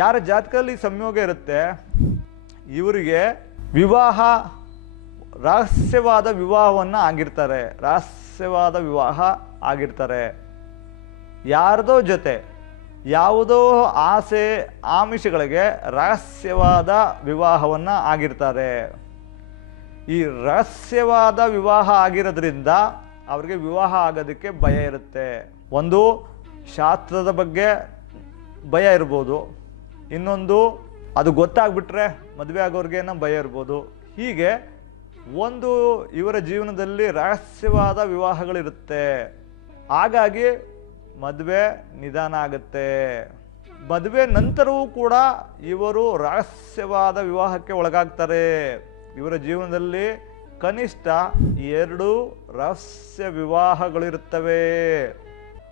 ಯಾರ ಜಾತಕದಲ್ಲಿ ಸಂಯೋಗ ಇರುತ್ತೆ? ಇವರಿಗೆ ವಿವಾಹ, ರಹಸ್ಯವಾದ ವಿವಾಹವನ್ನು ಆಗಿರ್ತಾರೆ. ರಹಸ್ಯವಾದ ವಿವಾಹ ಆಗಿರ್ತಾರೆ. ಯಾರದೋ ಜೊತೆ, ಯಾವುದೋ ಆಸೆ, ಆಮಿಷಗಳಿಗೆ ರಹಸ್ಯವಾದ ವಿವಾಹವನ್ನು ಆಗಿರ್ತಾರೆ. ಈ ರಹಸ್ಯವಾದ ವಿವಾಹ ಆಗಿರೋದ್ರಿಂದ ಅವ್ರಿಗೆ ವಿವಾಹ ಆಗೋದಕ್ಕೆ ಭಯ ಇರುತ್ತೆ. ಒಂದು, ಶಾಸ್ತ್ರದ ಬಗ್ಗೆ ಭಯ ಇರ್ಬೋದು. ಇನ್ನೊಂದು, ಅದು ಗೊತ್ತಾಗ್ಬಿಟ್ರೆ ಮದುವೆ ಆಗೋರ್ಗೇನೋ ಭಯ ಇರ್ಬೋದು. ಹೀಗೆ ಒಂದು ಇವರ ಜೀವನದಲ್ಲಿ ರಹಸ್ಯವಾದ ವಿವಾಹಗಳಿರುತ್ತೆ. ಹಾಗಾಗಿ ಮದುವೆ ನಿಧಾನ ಆಗುತ್ತೆ. ಮದುವೆ ನಂತರವೂ ಕೂಡ ಇವರು ರಹಸ್ಯವಾದ ವಿವಾಹಕ್ಕೆ ಒಳಗಾಗ್ತಾರೆ. ಇವರ ಜೀವನದಲ್ಲಿ ಕನಿಷ್ಠ ಎರಡು ರಹಸ್ಯ ವಿವಾಹಗಳಿರುತ್ತವೆ.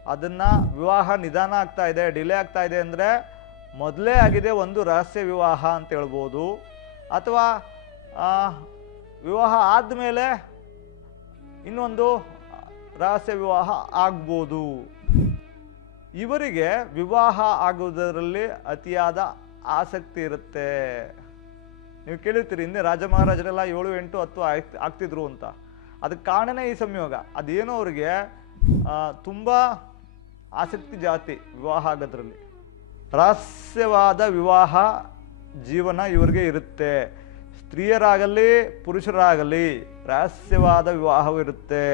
ಅದನ್ನ ವಿವಾಹ ನಿಧಾನ ಆಗ್ತಾ ಇದೆ, ಡಿಲೇ ಆಗ್ತಾ ಇದೆ ಅಂದರೆ ಮೊದಲೇ ಆಗಿದೆ ಒಂದು ರಹಸ್ಯ ವಿವಾಹ ಅಂತ ಹೇಳ್ಬೋದು. ಅಥವಾ ವಿವಾಹ ಆದಮೇಲೆ ಇನ್ನೊಂದು ರಹಸ್ಯ ವಿವಾಹ ಆಗ್ಬೋದು. ಇವರಿಗೆ ವಿವಾಹ ಆಗುವುದರಲ್ಲಿ ಅತಿಯಾದ ಆಸಕ್ತಿ ಇರುತ್ತೆ. ನೀವು ಕೇಳಿರ್ತೀರಿ, ಹಿಂದೆ ರಾಜ ಮಹಾರಾಜರೆಲ್ಲ ಏಳು, ಎಂಟು, ಹತ್ತು ಆಗ್ ಆಗ್ತಿದ್ರು ಅಂತ. ಅದಕ್ಕೆ ಕಾರಣನೇ ಈ ಸಂಯೋಗ. ಅದೇನೋ ಅವ್ರಿಗೆ ತುಂಬ ಆಸಕ್ತಿ ಜಾತಿ ವಿವಾಹ ಆಗೋದ್ರಲ್ಲಿ. ರಹಸ್ಯವಾದ ವಿವಾಹ ಜೀವನ ಇವರಿಗೆ ಇರುತ್ತೆ. ಸ್ತ್ರೀಯರಾಗಲಿ ಪುರುಷರಾಗಲಿ ರಹಸ್ಯವಾದ ವಿವಾಹವಿರುತ್ತೆ